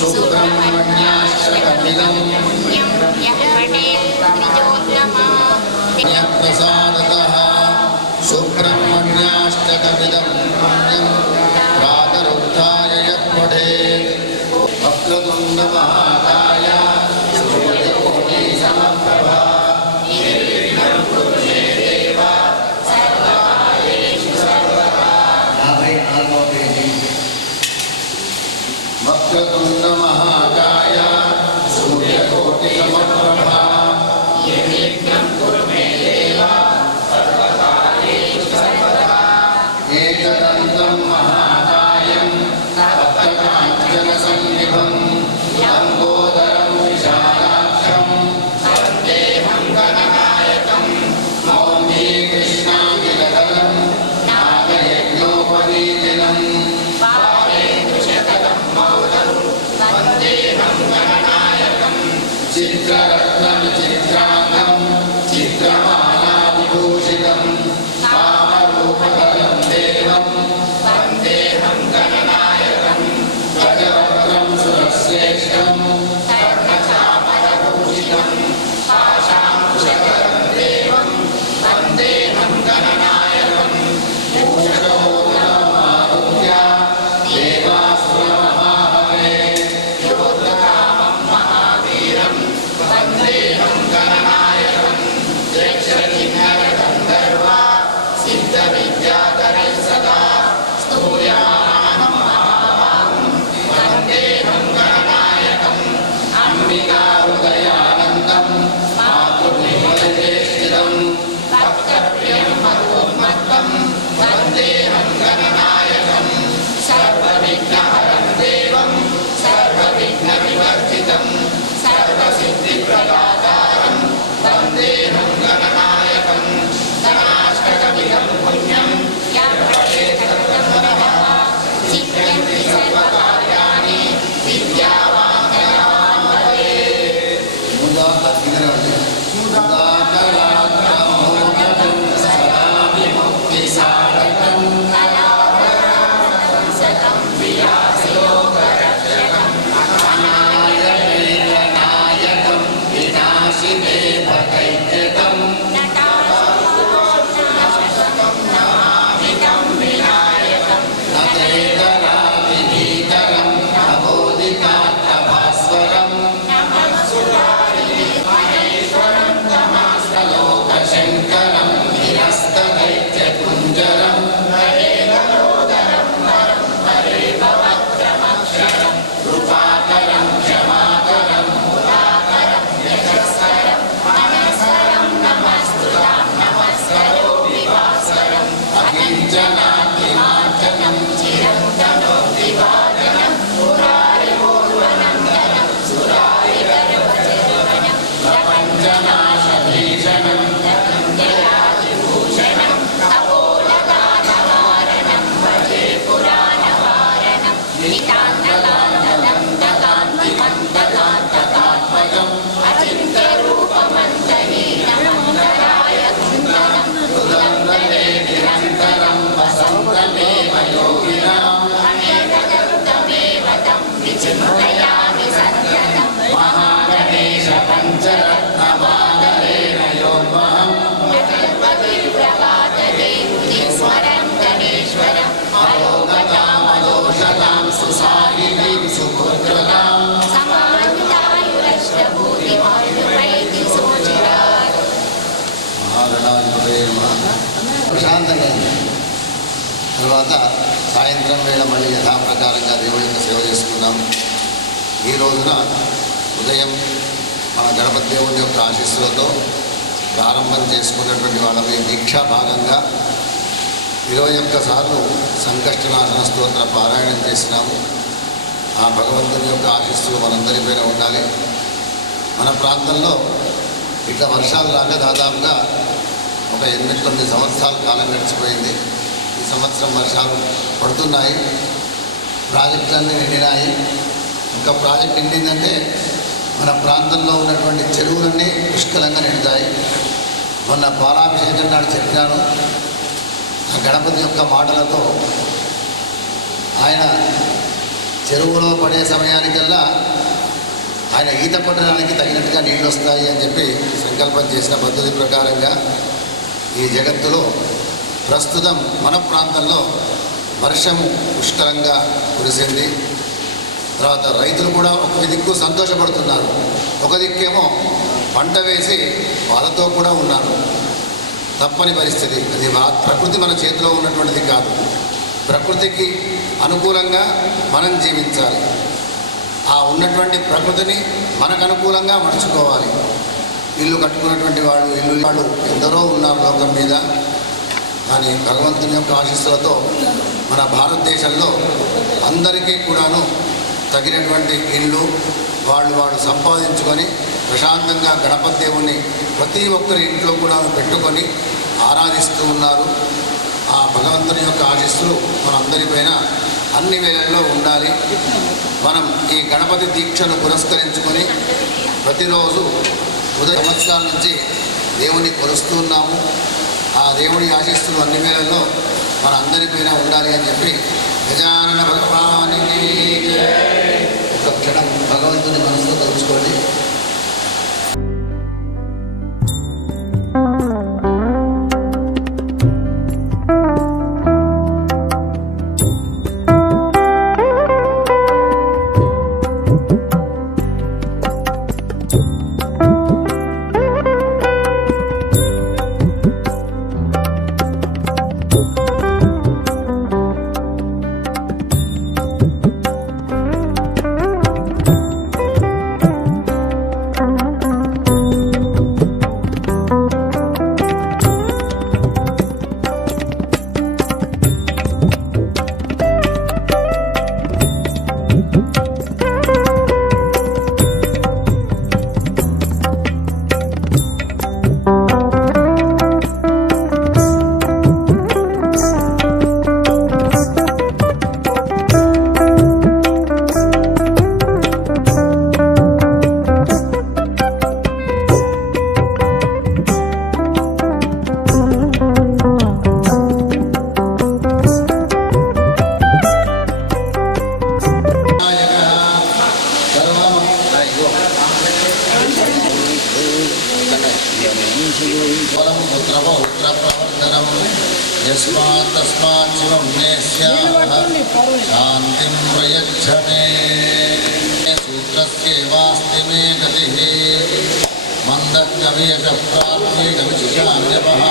सुब्रह्मण्याष्टकमिदं यः पठेत् प्रसादतः सुब्रह्मण्याष्टकमिदं प्रातरुत्थाय यः पठेत् वक्रतुण्डमहाकाय सूर्यकोटि समप्रभा वक्रतुण्डमहाकाय सूर्यकोटिसमप्रभा निर्विघ्नं कुरु मे देव सर्वकार्येषु सर्वदा एकदन्तं महाकायं भक्तकाञ्चनसन्निभं लम्बोदरं विशालाक्षं वन्देऽहं गणनायकं नौमि कृष्णाखिलकलं नागयज्ञोपवीतिनम् चित्ररत्नविचित्राङ्गं चित्रमालाविभूषितं कामरूपकलं देवं वन्देऽहं गणनायकं गजवक्त्रं सुरश्रेष्ठं कर्णचामरभूषितं पाशाङ्कुशकलं देवं वन्देऽहं गणनायकं भूषणोदरमारुह्य देवासुरमहाहवे योद्धकामं महावीरं वन्देऽहं गणनायकं यक्षकिन्नरगन्धर्वा सिद्धविद्याधरैः सदा स्तूयमानं महाभागं वन्देऽहं गणनायकम् अम्बिकाहृदयानन्दं मातृनिमलचेष्टितं भक्तप्रियं मधुन्मत्तं वन्देऽहं गणनायकं सर्वविघ्नहरं देवं सर्वविघ्नविवर्जितं सर्वसिद्धिप्रदातारं वन्देऽहं गणनायकं गणाष्टकमिदं पुण्यं यः पठेत् सिद्ध्यन्ति सर्वकार्याणि विद्यावान् धनवान् भवेत्। मुदाकरात्रमोदकं सदा विमुक्तिसाधकं कलावरानं सतं विलासयोगरक्षकं अनायकं विनाशिदेवदैत्यकं नटाशकं नमामितं विनायकं नतेतरादिभीतरं नवोदितार्थभास्वरं नमः सुरारिमहेश्वरं तमास्त्रलोकशङ्करं निरस्तदैत्यकुञ्जरं हरे गणोदरं वरं हरे भवत्रमक्षरं कृपाकरं क्षमाकरं मुदाकरं यशस्करं मनस्करं नमस्तुतां नमस्करोमि भास्करं अकिञ्चनाद्रिमार्जनं चिरं तनोद्विभाजनं मुरारिपूर्वनन्दनं सुरारिगर्भजननं प्रपञ्चनाशभीषणं जयादिभूषणं अपोलगानवारणं भजे पुराणवारणं नितान्तकान्तदन्तकान्तिमन्तकान्तकात्मजम् अचिन्त्यरूपमन्तहीनमन्तराय कुन्दनं कुलन्दने निरन्तरं वसन्तमेव योगिनाम् अनेकदन्तमेव तं विचिन्तयामि सन्ततं महागणेश पञ्चरत्नमादरेण योन्महम् नगर्पतिप्रभातदे स्मरं गणेश्वरम् अयोगतामदोषतां सुसाहिनीं सुपुत्रतां समाहितायुरष्टभूतिमायुर्वैति सोचिरात् మహాగణాధిపతయే నమః. ప్రశాంతంగా ఉంది. తర్వాత సాయంత్రం వేళ మళ్ళీ యథాప్రకారంగా దేవుడి యొక్క సేవ చేసుకున్నాం. ఈ రోజున ఉదయం మన గణపతి దేవుడి యొక్క ఆశీస్సులతో ప్రారంభం చేసుకున్నటువంటి వాళ్ళపై దీక్షా భాగంగా 21 సార్లు సంకష్టనాశన స్తోత్ర పారాయణం చేసినాము. ఆ భగవంతుని యొక్క ఆశీస్సులు మనందరిపైన ఉండాలి. మన ప్రాంతంలో ఇట్లా వర్షాలు రాగా దాదాపుగా ఒక 8-9 సంవత్సరాల కాలం గడిచిపోయింది. ఈ సంవత్సరం వర్షాలు పడుతున్నాయి, ప్రాజెక్టులన్నీ నిండినాయి. ఇంకా ప్రాజెక్ట్ నిండిందంటే మన ప్రాంతంలో ఉన్నటువంటి చెరువులన్నీ పుష్కలంగా నిండుతాయి. మొన్న పాలాభిషేకం నాడు చెప్పినాను. ఆ గణపతి యొక్క మాటలతో ఆయన చెరువులో పడే సమయానికల్లా ఆయన ఈత కొట్టడానికి తగినట్టుగా నీళ్ళు వస్తాయి అని చెప్పి సంకల్పం చేసిన పద్ధతి ప్రకారంగా ఈ జగత్తులో ప్రస్తుతం మన ప్రాంతంలో వర్షము పుష్కలంగా కురిసింది. తర్వాత రైతులు కూడా ఒక దిక్కు సంతోషపడుతున్నారు, ఒక దిక్కేమో పంట వేసి బాధతో కూడా ఉన్నారు. తప్పని పరిస్థితి అది. ప్రకృతి మన చేతిలో ఉన్నటువంటిది కాదు. ప్రకృతికి అనుకూలంగా మనం జీవించాలి. ఆ ఉన్నటువంటి ప్రకృతిని మనకు అనుకూలంగా మలుచుకోవాలి. ఇల్లు కట్టుకున్నటువంటి వాళ్ళు ఎందరో ఉన్నారు లోకం మీద. కానీ భగవంతుని యొక్క ఆశీస్సులతో మన భారతదేశంలో అందరికీ కూడాను తగినటువంటి ఇళ్ళు వాళ్ళు సంపాదించుకొని ప్రశాంతంగా గణపతి దేవుణ్ణి ప్రతి ఒక్కరి ఇంట్లో కూడా పెట్టుకొని ఆరాధిస్తూ ఉన్నారు. ఆ భగవంతుని యొక్క ఆశీస్సులు మనందరిపైన అన్ని వేళల్లో ఉండాలి. మనం ఈ గణపతి దీక్షను పురస్కరించుకొని ప్రతిరోజు ఉదయం సంవత్సరాల నుంచి దేవుని కొలుస్తూ ఉన్నాము. ఆ దేవుని ఆశీస్సులు అన్ని వేళల్లో మన అందరిపైన ఉండాలి అని చెప్పి గజానన భగవానికి ఒక క్షణం భగవంతుని మనసులో తలుచుకోండి. तस्मात् शिवं नेस्याः शान्तिं प्रयच्छ मे सूत्रस्यैवास्ति मे गतिः मन्दकवियशः प्राप्तिकविशिशान्यपः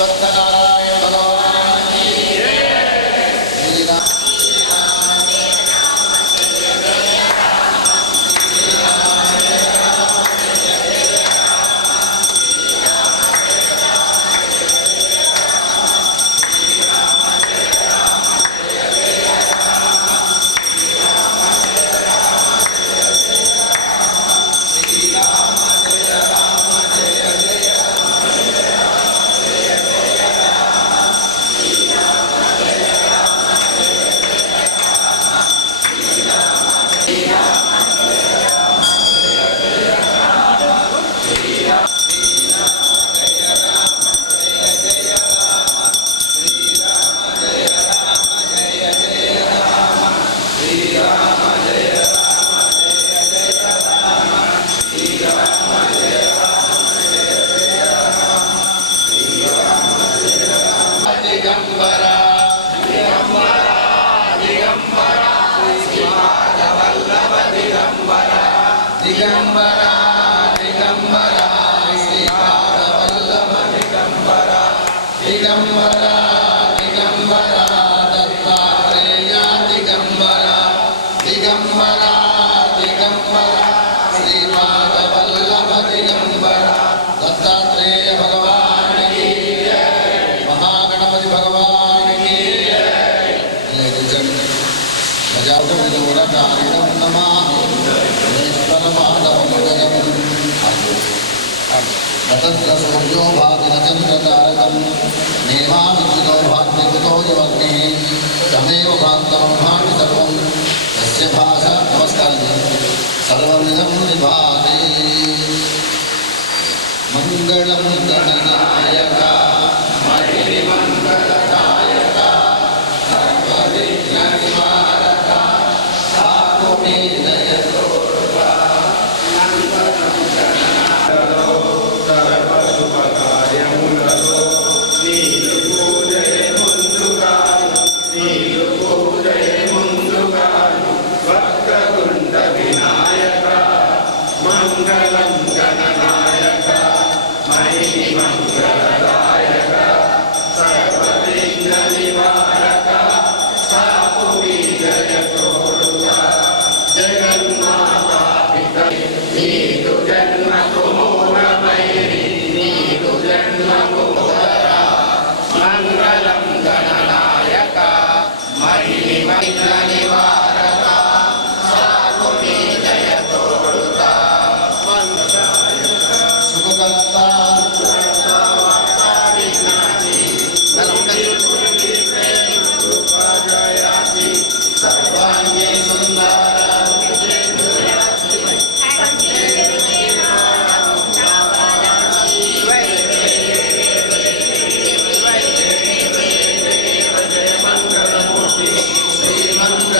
సత్యనారాయణ భగవాన్ శ్రీరామ దిగంబరా దిగంబరా దిగంబరా శ్రీపాదవల్లభ దిగంబరా దిగంబరా దిగంబరా శ్రీపాదవల్లభ దిగంబరా దిగంబరా దిగంబరా దత్తాత్రేయ దిగంబరా దిగంబరా దిగంబరా శ్రీపాదవల్లభ దిగంబరా దత్తాత్రేయ భగవాన్ की महागणपति भगवान की गजाननकारिणं नमामीश्वरपादमङ्गलम् तत्र सूर्यो भाति न चन्द्रतारकं नेमाविद्युतो भाति कुतो यवग्निः तमेव भान्तं भाति सर्वं तस्य भाषा नमस्कारं सर्वमिदं विभाति मङ्गलं गणनायक महिमङ्गलदायक सर्वविघ्ननिवारक साकुमेदयतो మంగళం గణనాయక మహిమంగళదాయక సర్వవిఘ్న నివారక సాకుమీదయతోడుక జగన్మాతా పిత నీకు జన్మకు మూలమైరి నీకు జన్మకు మూలరా మంగళం గణనాయక మహిమంగళ నివారక సాకుమీదయతోడుక सुखकर्ता सर्वांगे सुंदर मंगलमूर्ति श्री मंगल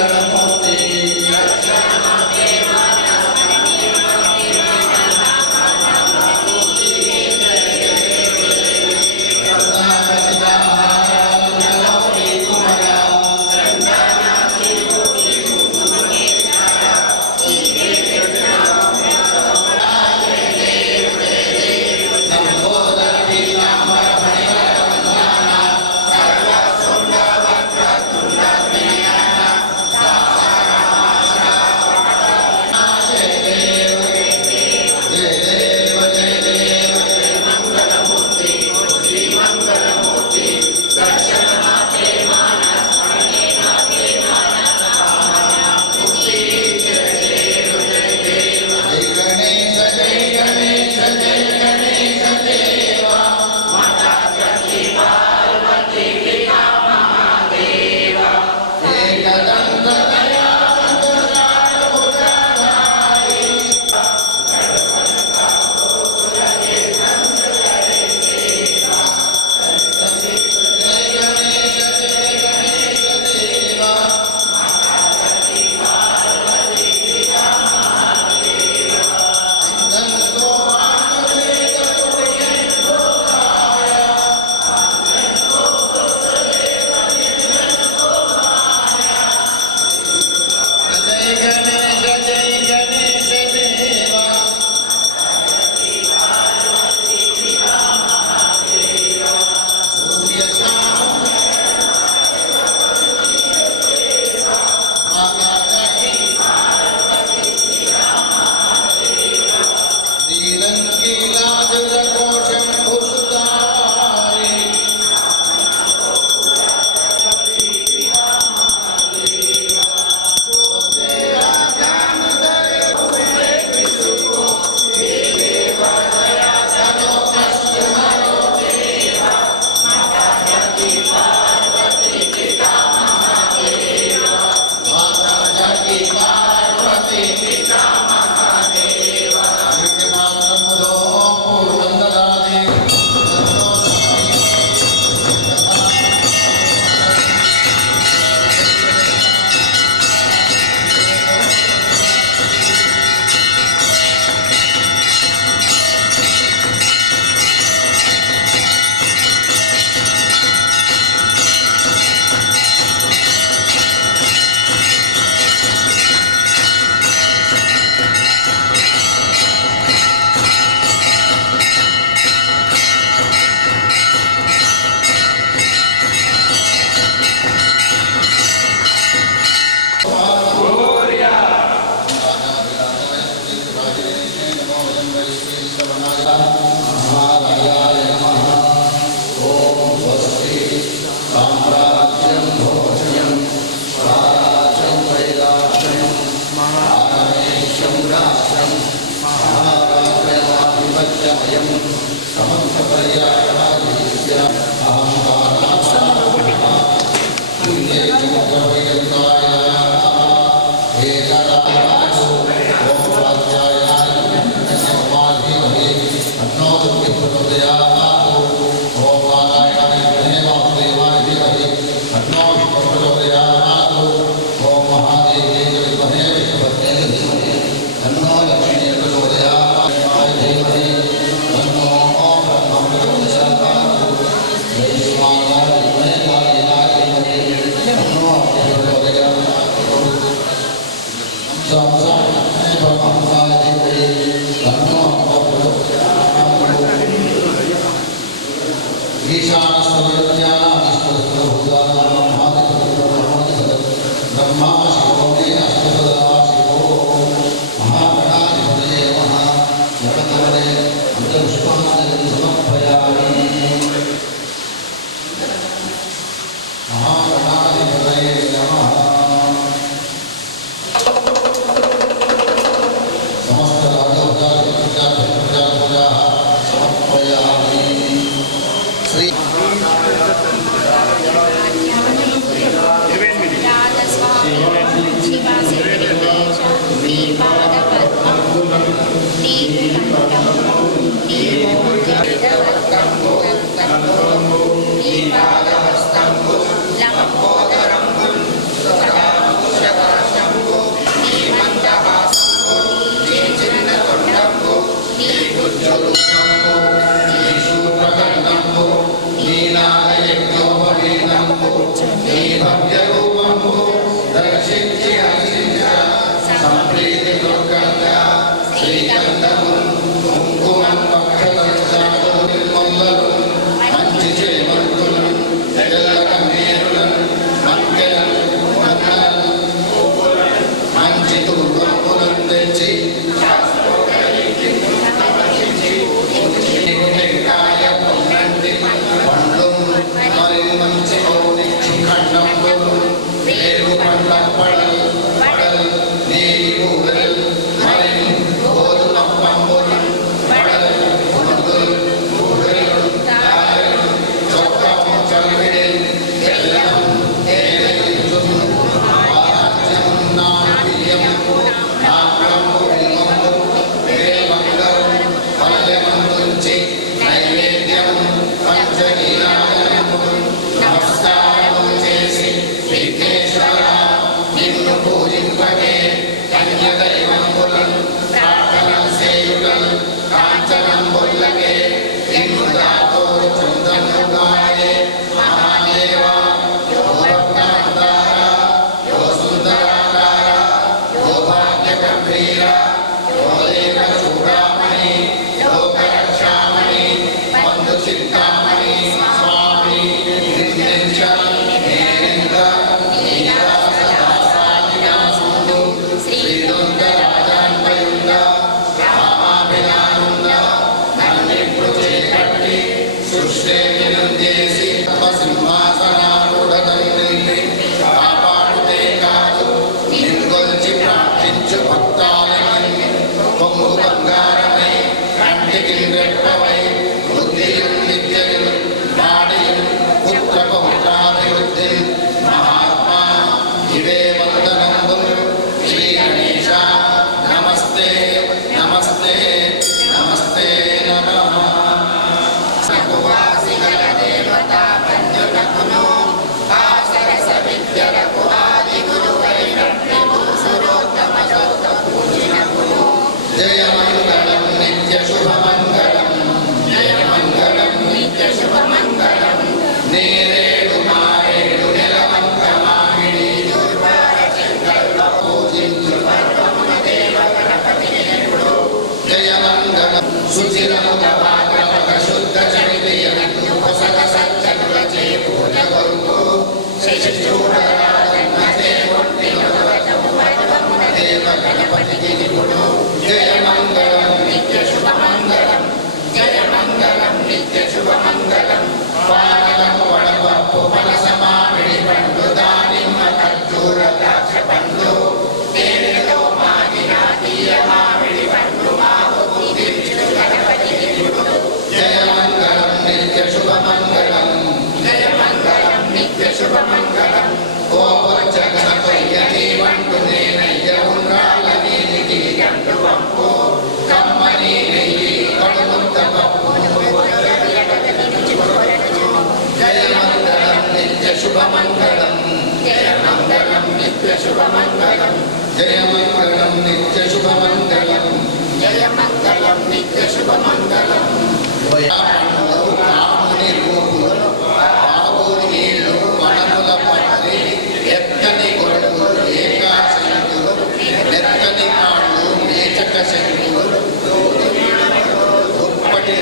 ब्रह्मा शिवो मे अष्टपदा शिवो महागणाधिपतये नमः जगद्गुरवे अमृतपुष्पाञ्जलिं समर्पयामि महागणाधिपतये नमः समस्त राजोपचारपूजाः समर्पयामि श्री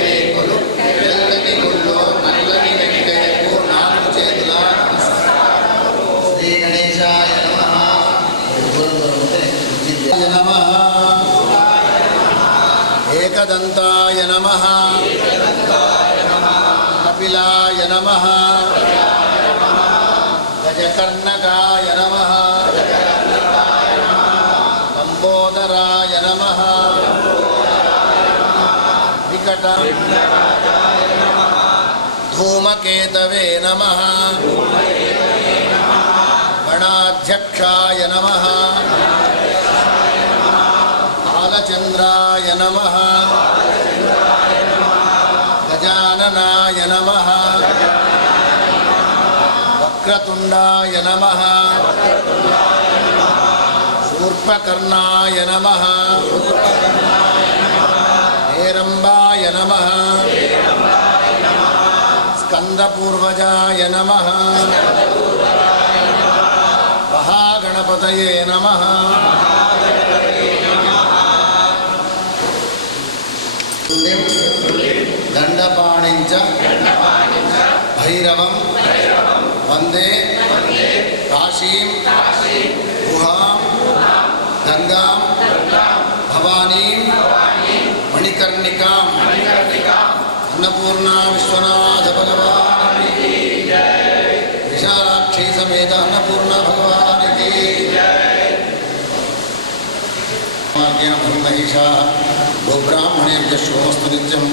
రేకులు తెల్లని గుళ్ళో నల్లని వెంకయ్యకు एकदन्ताय नमः कपिलाय नमः गजकर्णकाय नमः लम्बोदराय नमः धूमकेतवे नमः गणाध्यक्षाय नमः बालचन्द्राय नमः गजाननाय नमः वक्रतुण्डाय नमः शूर्पकर्णाय नमः हेरम्बाय नमः स्कन्दपूर्वजाय नमः महागणपतये नमः दण्डपाणिञ्च भैरवं वन्दे काशीं गुहां गंगां भवानीं मणिकर्णिकां अन्नपूर्णा विश्वनाथ भगवान की जय। विशालाक्षी समेत अन्नपूर्णा भगवान की जय। ब्रह्मैषा गोब्राह्मणेभ्यः शुभमस्तु नित्यं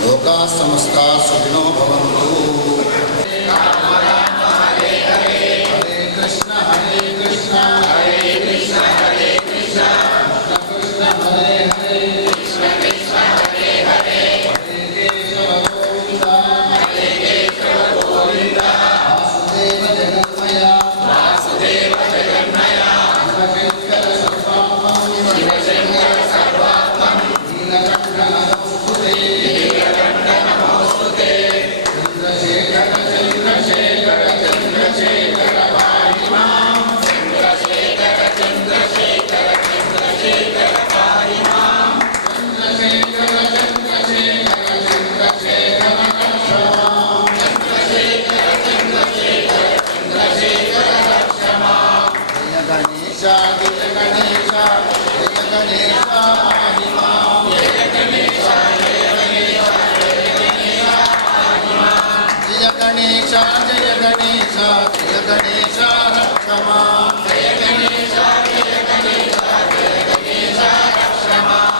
लोकाः समस्ताः सुखिनो भवन्तु। हरे कृष्ण हरे कृष्ण हरे कृष्ण कृष्ण हरे हरे कृष्ण हरे हरे हरे केशव गोविंद वासुदेव जगन्मया शिवशंकर सर्वात्मन नीलकंठ नमोस्तुते चंद्रशेखर पाहि मां चंद्रशेखर पाहि मां चंद्रशेखर रक्ष मां चंद्रशेखर रक्ष मां। जय गणेश पाहि मां जय गणेश रक्ष मां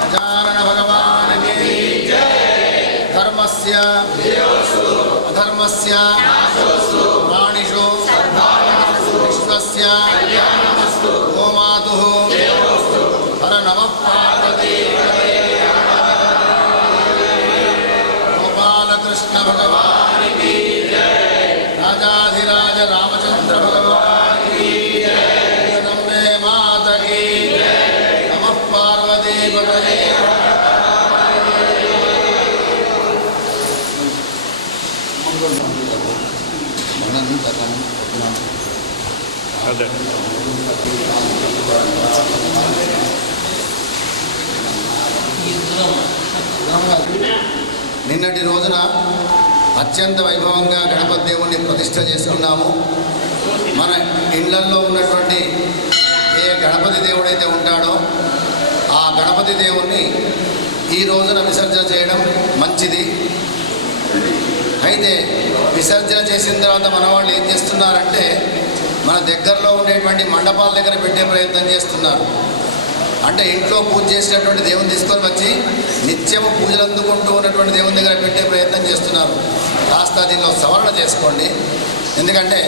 गजानन भगवान की जय। धर्मस्य अधर्मस्य प्राणिषु विश्वस्य गोमातुः हर नमः पार्वती गोपालकृष्ण भगवान की जय। राजाधिराज रामचंद्र भगवान की जय। जगदम्बे माता की जय। नमः पार्वती पतये। నిన్నటి రోజున అత్యంత వైభవంగా గణపతి దేవుణ్ణి ప్రతిష్ఠ చేసుకున్నాము. మన ఇళ్లల్లో ఉన్నటువంటి ఏ గణపతి దేవుడైతే ఉంటాడో ఆ గణపతి దేవుణ్ణి ఈ రోజున విసర్జన చేయడం మంచిది. అయితే విసర్జన చేసిన తర్వాత మన వాళ్ళు ఏం చేస్తున్నారంటే మన దగ్గరలో ఉండేటువంటి మండపాల దగ్గర పెట్టే ప్రయత్నం చేస్తున్నారు. అంటే ఇంట్లో పూజ చేసినటువంటి దేవుని తీసుకొని వచ్చి నిత్యము పూజలు అందుకుంటూ ఉన్నటువంటి దేవుని దగ్గర పెట్టే ప్రయత్నం చేస్తున్నారు. కాస్త దీనిలో సవరణ చేసుకోండి. ఎందుకంటే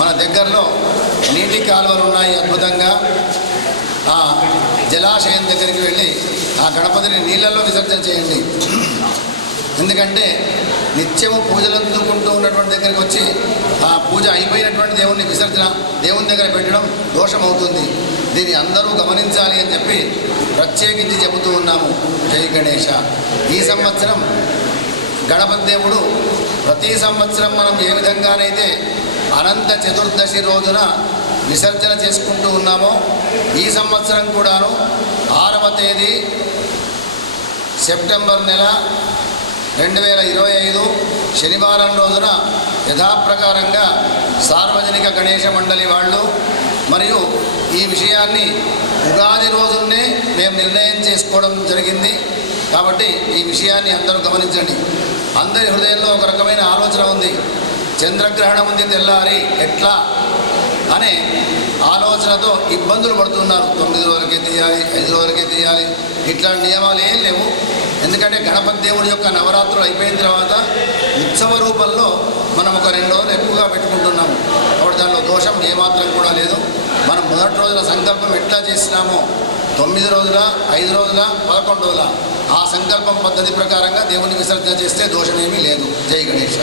మన దగ్గరలో నీటి కాలువలు ఉన్నాయి అద్భుతంగా. ఆ జలాశయం దగ్గరికి వెళ్ళి ఆ గణపతిని నీళ్ళల్లో విసర్జన చేయండి. ఎందుకంటే నిత్యము పూజలు అందుకుంటూ ఉన్నటువంటి దగ్గరికి వచ్చి ఆ పూజ అయిపోయినటువంటి దేవుణ్ణి విసర్జన దేవుని దగ్గర పెట్టడం దోషమవుతుంది. దీన్ని అందరూ గమనించాలి అని చెప్పి ప్రత్యేకించి చెబుతూ ఉన్నాము. జై గణేశ. ఈ సంవత్సరం గణపతి దేవుడు ప్రతి సంవత్సరం మనం ఏ విధంగానైతే అనంత చతుర్దశి రోజున విసర్జన చేసుకుంటూ ఉన్నామో ఈ సంవత్సరం కూడాను 6వ తేదీ సెప్టెంబర్ నెల 2025 శనివారం రోజున యథాప్రకారంగా సార్వజనిక గణేష మండలి వాళ్ళు మరియు ఈ విషయాన్ని ఉగాది రోజునే మేము నిర్ణయం చేసుకోవడం జరిగింది. కాబట్టి ఈ విషయాన్ని అందరూ గమనించండి. అందరి హృదయంలో ఒక రకమైన ఆలోచన ఉంది. చంద్రగ్రహణం ఉంది తెల్లారి ఎట్లా అనే ఆలోచనతో ఇబ్బందులు పడుతున్నారు. 9 రోజులకే తీయాలి, 5 రోజులకే తీయాలి, ఇట్లాంటి నియమాలు ఏం లేవు. ఎందుకంటే గణపతి దేవుడి యొక్క నవరాత్రులు అయిపోయిన తర్వాత ఉత్సవ రూపంలో మనం ఒక 2 రోజులు ఎక్కువగా పెట్టుకుంటున్నాము. కాబట్టి దానిలో దోషం ఏమాత్రం కూడా లేదు. మనం మొదటి రోజున సంకల్పం ఎట్లా చేసినామో 9 రోజుల, 5 రోజుల, 11 రోజుల ఆ సంకల్పం పద్ధతి ప్రకారంగా దేవుని విసర్జన చేస్తే దోషమేమీ లేదు. జై గణేష్.